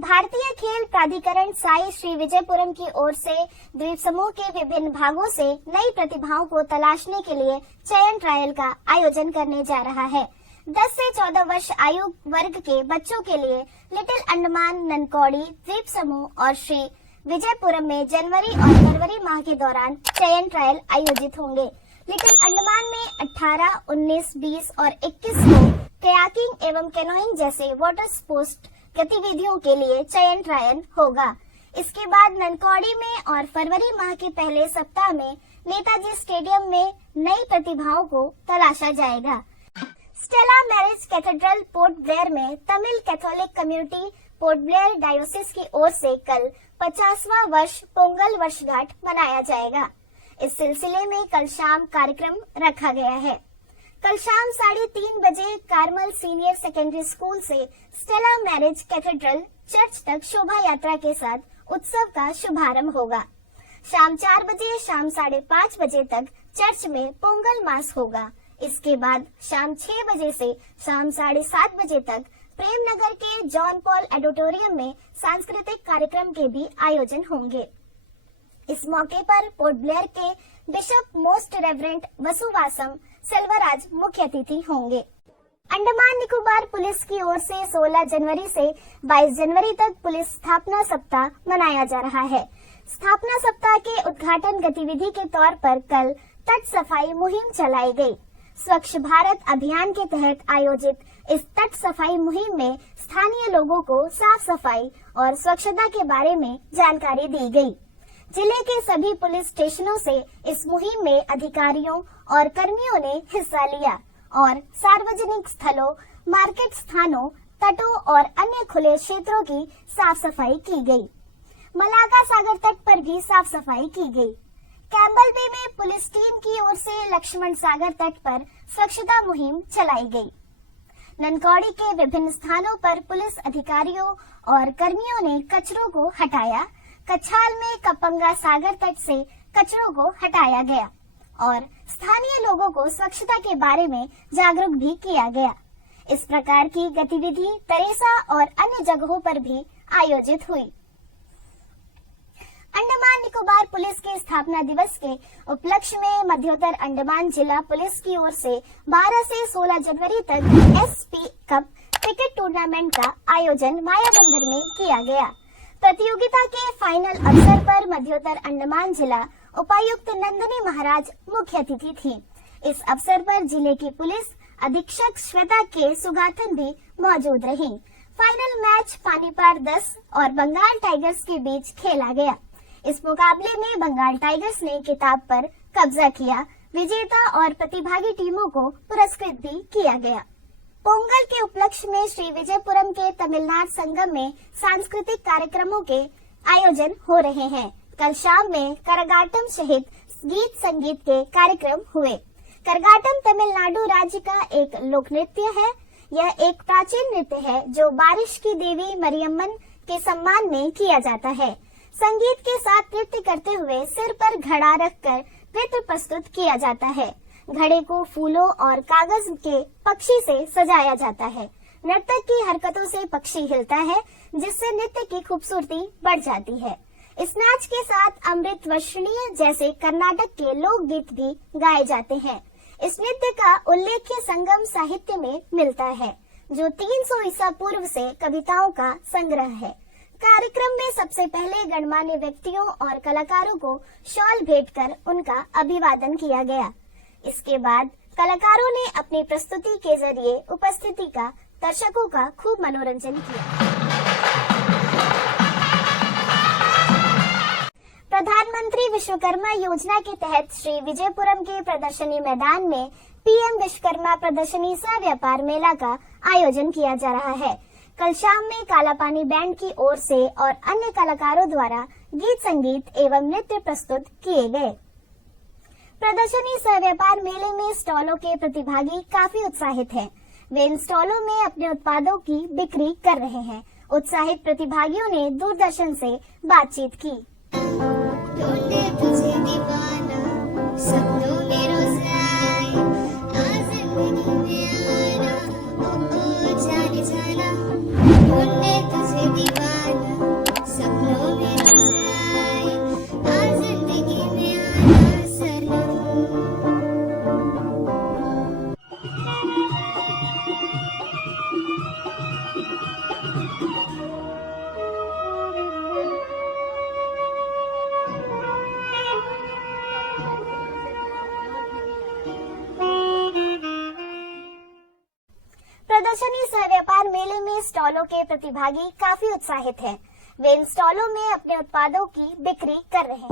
भारतीय खेल प्राधिकरण साई श्री विजयपुरम की ओर से द्वीप समूह के विभिन्न भागों से नई प्रतिभाओं को तलाशने के लिए चयन ट्रायल का आयोजन करने जा रहा है। 10 से 14 वर्ष आयु वर्ग के बच्चों के लिए लिटिल अंडमान ननकौड़ी द्वीप समूह और श्री विजयपुरम में जनवरी और फरवरी माह के दौरान चयन ट्रायल आयोजित होंगे। लिटिल अंडमान में 18, 19, 20 और 21 को कयाकिंग एवं कैनोइंग जैसे वाटर स्पोर्ट्स गतिविधियों के लिए चयन ट्रायल होगा। इसके बाद ननकौड़ी में और फरवरी माह के पहले सप्ताह में नेताजी स्टेडियम में नई प्रतिभाओं को तलाशा जाएगा। Stella Maris cathedral Port Blair में Tamil catholic community Port Blair diocese की ओर से कल 50वां वर्ष पोंगल वर्षगांठ मनाया जाएगा। इस सिलसिले में कल शाम कार्यक्रम रखा गया है। कल शाम 3:30 बजे कार्मल सीनियर सेकेंडरी स्कूल से स्टेला मैरिज कैथेड्रल चर्च तक शोभा यात्रा के साथ उत्सव का शुभारंभ होगा। शाम 4 बजे शाम 5:30 बजे तक चर्च में पोंगल मास होगा। इसके बाद शाम 6 बजे से शाम 7:30 बजे तक प्रेमनगर के जॉन पॉल ऑडिटोरियम में सांस्कृतिक कार्यक्रम के भी आयोजन होंगे। इस मौके पर पोर्ट ब्लेयर के बिशप मोस्ट रेवरेंट वसुवासम सेल्वराज मुख्य अतिथि होंगे। अंडमान निकोबार पुलिस की ओर से 16 जनवरी से 22 जनवरी तक पुलिस स्थापना सप्ताह मनाया जा रहा है। स्थापना सप्ताह के उद्घाटन गतिविधि के तौर पर कल तट सफाई मुहिम चलाई गई। स्वच्छ भारत अभियान के तहत आयोजित इस तट सफाई मुहिम में स्थानीय लोगों को साफ सफाई और स्वच्छता के बारे में जानकारी दी गई। जिले के सभी पुलिस स्टेशनों से इस मुहिम में अधिकारियों और कर्मियों ने हिस्सा लिया और सार्वजनिक स्थलों, मार्केट स्थानों, तटों और अन्य खुले क्षेत्रों की साफ सफाई की गई। मलाका सागर तट पर भी साफ सफाई की गई। कैम्बल बे में पुलिस टीम की ओर से लक्ष्मण सागर तट पर स्वच्छता मुहिम चलाई गई। ननकौड़ी के विभिन्न स्थानों पर पुलिस अधिकारियों और कर्मियों ने कचरों को हटाया। कछाल में कपंगा सागर तट से कचरों को हटाया गया और स्थानीय लोगों को स्वच्छता के बारे में जागरूक भी किया गया। इस प्रकार की गतिविधि तरेसा और अन्य जगहों पर भी आयोजित हुई। अंडमान निकोबार पुलिस के स्थापना दिवस के उपलक्ष्य में मध्योत्तर अंडमान जिला पुलिस की ओर से 12 से 16 जनवरी तक एसपी कप क्रिकेट टूर्नामेंट का आयोजन मायाबंदर में किया गया। प्रतियोगिता के फाइनल अवसर पर मध्योत्तर अंडमान जिला उपायुक्त नंदिनी महाराज मुख्य अतिथि थी। इस अवसर पर जिले की पुलिस अधीक्षक श्वेता के सुगाथन भी मौजूद रहीं। फाइनल मैच पानीपार 10 और बंगाल टाइगर्स के बीच खेला गया। इस मुकाबले में बंगाल टाइगर्स ने खिताब पर कब्जा किया। विजेता और प्रतिभागी टीमों को पुरस्कृत भी किया गया। पोंगल के उपलक्ष्य में श्री विजयपुरम के तमिलनाडु संगम में सांस्कृतिक कार्यक्रमों के आयोजन हो रहे हैं। कल शाम में करगाटम सहित गीत संगीत के कार्यक्रम हुए। करगाटम तमिलनाडु राज्य का एक लोक नृत्य है। यह एक प्राचीन नृत्य है जो बारिश की देवी मरियम्मन के सम्मान में किया जाता है। संगीत के साथ नृत्य करते हुए सिर पर घड़ा रखकर नृत्य प्रस्तुत किया जाता है। घड़े को फूलों और कागज के पक्षी से सजाया जाता है। नर्तक की हरकतों से पक्षी हिलता है जिससे नृत्य की खूबसूरती बढ़ जाती है। इस नाच के साथ अमृत वर्षणीय जैसे कर्नाटक के लोकगीत भी गाए जाते हैं। इस नृत्य का उल्लेख संगम साहित्य में मिलता है जो 300 ईसा पूर्व से कविताओं का संग्रह है। कार्यक्रम में सबसे पहले गणमान्य व्यक्तियों और कलाकारों को शॉल भेंटकर उनका अभिवादन किया गया। इसके बाद कलाकारों ने अपनी प्रस्तुति के जरिए उपस्थिति का दर्शकों का खूब मनोरंजन किया। प्रधानमंत्री विश्वकर्मा योजना के तहत श्री विजयपुरम के प्रदर्शनी मैदान में पीएम विश्वकर्मा प्रदर्शनी सह व्यापार मेला का आयोजन किया जा रहा है। कल शाम में कालापानी बैंड की ओर से और अन्य कलाकारों द्वारा गीत संगीत एवं नृत्य प्रस्तुत किए गए। प्रदर्शनी सह व्यापार मेले में स्टॉलों के प्रतिभागी काफी उत्साहित हैं। वे इन स्टॉलों में अपने उत्पादों की बिक्री कर रहे हैं। उत्साहित प्रतिभागियों ने दूरदर्शन से बातचीत की। तुझे दीवाना प्रदर्शनी सह व्यापार मेले में स्टॉलों के प्रतिभागी काफी उत्साहित हैं। वे इन स्टॉलों में अपने उत्पादों की बिक्री कर रहे हैं।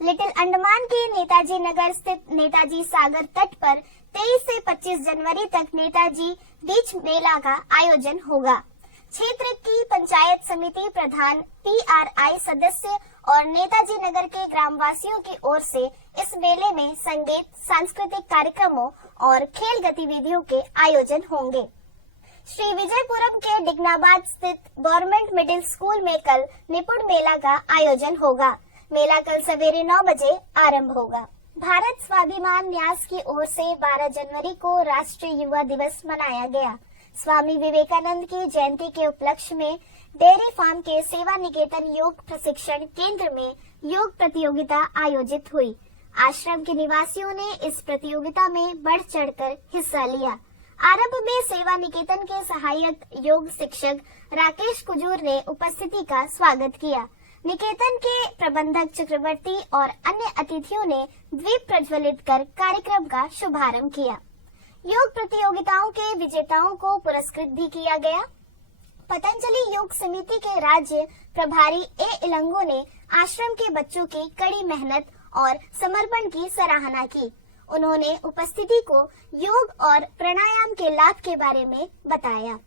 लिटिल अंडमान के नेताजी नगर स्थित नेताजी सागर तट पर 23 से 25 जनवरी तक नेताजी बीच मेला का आयोजन होगा। क्षेत्र की पंचायत समिति प्रधान, PRI सदस्य और नेताजी नगर के ग्रामवासियों की ओर से इस मेले में संगीत, सांस्कृतिक कार्यक्रमों और खेल गतिविधियों के आयोजन होंगे। श्री विजयपुरम के डिगनाबाद स्थित गवर्नमेंट मिडिल स्कूल में कल निपुण मेला का आयोजन होगा। मेला कल सवेरे 9 बजे आरंभ होगा। भारत स्वाभिमान न्यास की ओर से 12 जनवरी को राष्ट्रीय युवा दिवस मनाया गया। स्वामी विवेकानंद की जयंती के उपलक्ष्य में डेयरी फार्म के सेवा निकेतन योग प्रशिक्षण केंद्र में योग प्रतियोगिता आयोजित हुई। आश्रम के निवासियों ने इस प्रतियोगिता में बढ़ चढ़कर हिस्सा लिया। आरंभ में सेवा निकेतन के सहायक योग शिक्षक राकेश कुजूर ने उपस्थिति का स्वागत किया। निकेतन के प्रबंधक चक्रवर्ती और अन्य अतिथियों ने दीप प्रज्वलित कर कार्यक्रम का शुभारंभ किया। योग प्रतियोगिताओं के विजेताओं को पुरस्कृत भी किया गया। पतंजलि योग समिति के राज्य प्रभारी ए इलंगो ने आश्रम के बच्चों की कड़ी मेहनत और समर्पण की सराहना की। उन्होंने उपस्थिति को योग और प्राणायाम के लाभ के बारे में बताया।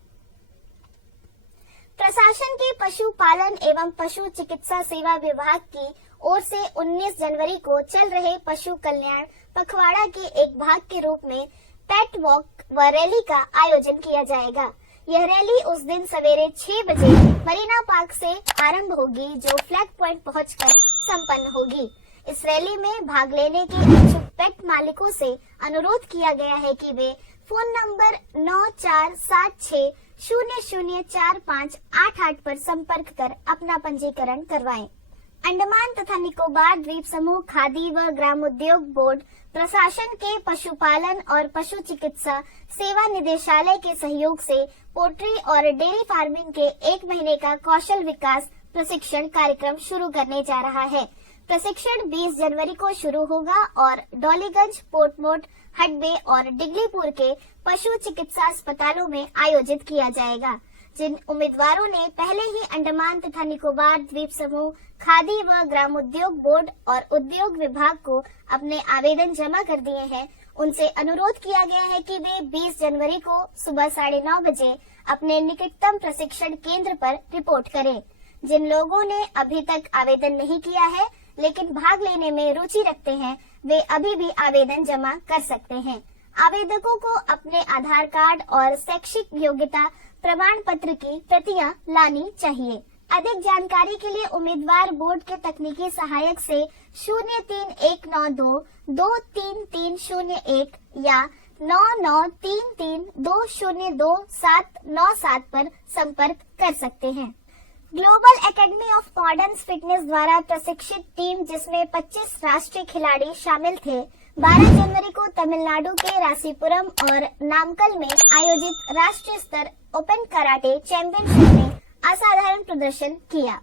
प्रशासन के पशुपालन एवं पशु चिकित्सा सेवा विभाग की ओर से 19 जनवरी को चल रहे पशु कल्याण पखवाड़ा के एक भाग के रूप में पेट वॉक व रैली का आयोजन किया जाएगा। यह रैली उस दिन सवेरे 6 बजे मरीना पार्क से आरंभ होगी, जो फ्लैग पॉइंट पहुंचकर संपन्न होगी। इस रैली में भाग लेने के इच्छुक पेट मालिकों से अनुरोध किया गया है कि वे फोन नंबर 9476004588 पर संपर्क कर अपना पंजीकरण करवाएं। अंडमान तथा निकोबार द्वीप समूह खादी व ग्रामोद्योग बोर्ड, प्रशासन के पशुपालन और पशु चिकित्सा सेवा निदेशालय के सहयोग से पोल्ट्री और डेयरी फार्मिंग के 1 महीने का कौशल विकास प्रशिक्षण कार्यक्रम शुरू करने जा रहा है। प्रशिक्षण 20 जनवरी को शुरू होगा और डोलीगंज, पोर्टमोट, हडबे और डिगलीपुर के पशु चिकित्सा अस्पतालों में आयोजित किया जाएगा, जिन उम्मीदवारों ने पहले ही अंडमान तथा निकोबार द्वीप समूह खादी व ग्रामोद्योग बोर्ड और उद्योग विभाग को अपने आवेदन जमा कर दिए हैं, उनसे अनुरोध किया गया है कि वे 20 जनवरी को सुबह 9:30 बजे अपने निकटतम प्रशिक्षण केंद्र पर रिपोर्ट करें। जिन लोगों ने अभी तक आवेदन नहीं किया है लेकिन भाग लेने में रुचि रखते हैं, वे अभी भी आवेदन जमा कर सकते हैं। आवेदकों को अपने आधार कार्ड और शैक्षिक योग्यता प्रमाण पत्र की प्रतियां लानी चाहिए। अधिक जानकारी के लिए उम्मीदवार बोर्ड के तकनीकी सहायक से 03192 23301 या 9933202797 पर संपर्क कर सकते हैं। Global academy of modern fitness द्वारा प्रशिक्षित टीम, जिसमें 25 राष्ट्रीय खिलाड़ी शामिल थे, 12 जनवरी को तमिलनाडु के रासीपुरम और नामकल में आयोजित राष्ट्रीय स्तर ओपन कराटे चैंपियनशिप में असाधारण प्रदर्शन किया।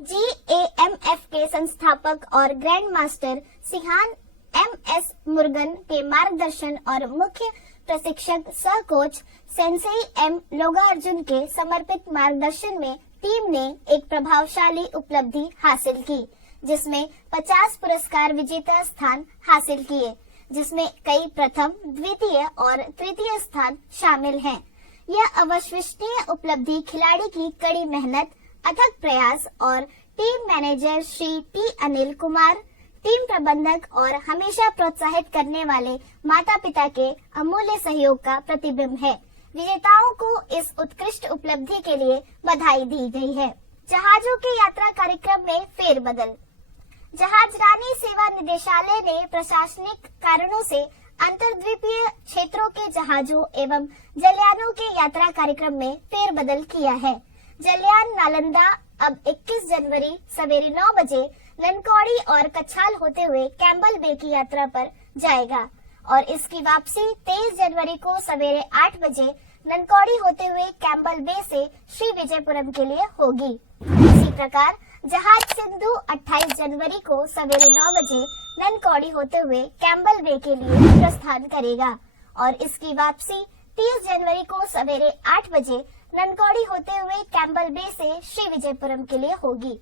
GAMF के संस्थापक और grand master Sheehan MS Murugan के मार्गदर्शन और मुख्य प्रशिक्षक सह कोच सेंसेई M लोगार्जुन के समर्पित मार्गदर्शन में टीम ने एक प्रभावशाली उपलब्धि हासिल की, जिसमें 50 पुरस्कार विजेता स्थान हासिल किए, जिसमें कई प्रथम, द्वितीय और तृतीय स्थान शामिल हैं। यह अविश्वसनीय उपलब्धि खिलाड़ी की कड़ी मेहनत, अथक प्रयास और team manager Shri T Anil Kumar, team प्रबंधक और हमेशा प्रोत्साहित करने वाले माता पिता के अमूल्य सहयोग का प्रतिबिंब है। विजेताओं को इस उत्कृष्ट उपलब्धि के लिए बधाई दी गई है। जहाजों की यात्रा कार्यक्रम में फेरबदल। जहाजरानी सेवा निदेशालय ने प्रशासनिक कारणों से अंतर्द्वीपीय क्षेत्रों के जहाजों एवं जलयानों के यात्रा कार्यक्रम में फेरबदल किया है। जलयान नालंदा अब 21 जनवरी सवेरे 9 बजे ननकौड़ी और कछाल होते हुए कैंबल बे की यात्रा पर जाएगा और इसकी वापसी 23 जनवरी को सवेरे 8 बजे ननकौड़ी होते हुए कैंबल बे से श्री विजयपुरम के लिए होगी। इसी प्रकार जहाज सिंधु 28 जनवरी को सवेरे 9 बजे ननकौड़ी होते हुए कैंबल बे के लिए प्रस्थान करेगा और इसकी वापसी 30 जनवरी को सवेरे 8 बजे ननकौड़ी होते हुए कैंबल बे से श्री विजयपुरम के लिए होगी।